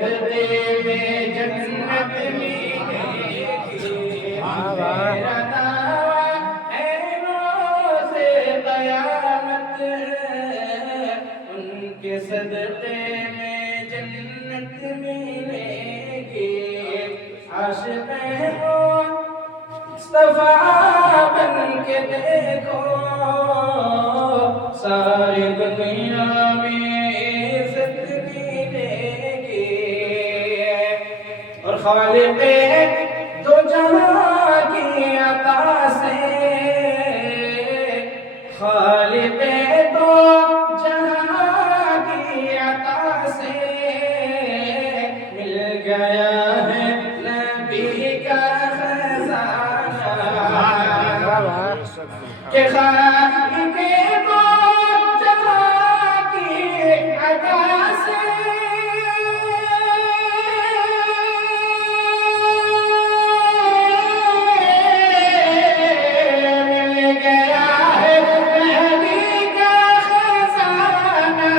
صدقے میں جنت ملے گی میرا دعویٰ ہے روز قیامت ان کے صدقے میں جنت ملے گی عاشق مصطفیٰ بن کے دیکھو ساری دنیا میں عزت ملے گی اور خالق دو جہاں کی عطا سے خالق دو جہاں کی عطا سے مل گیا ہے نبی کا کہ خالق دو جہاں کی عطا سے مل گیا ہے نبی کا خزانہ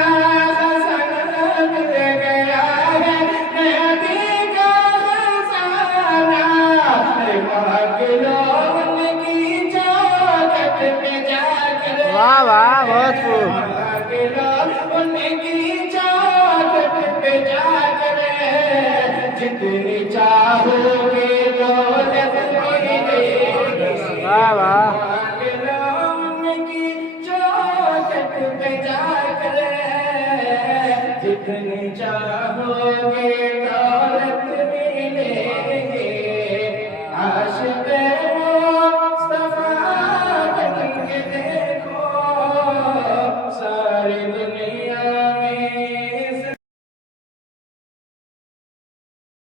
مل گیا ہے نبی کا خزانہ مانگ لو ان کی چوکھٹ پہ جا کر واہ واہ بہت خوب ان کی چوکھٹ پہ جا کر جتنی چاہو گے دولت ملے گی واہ واہ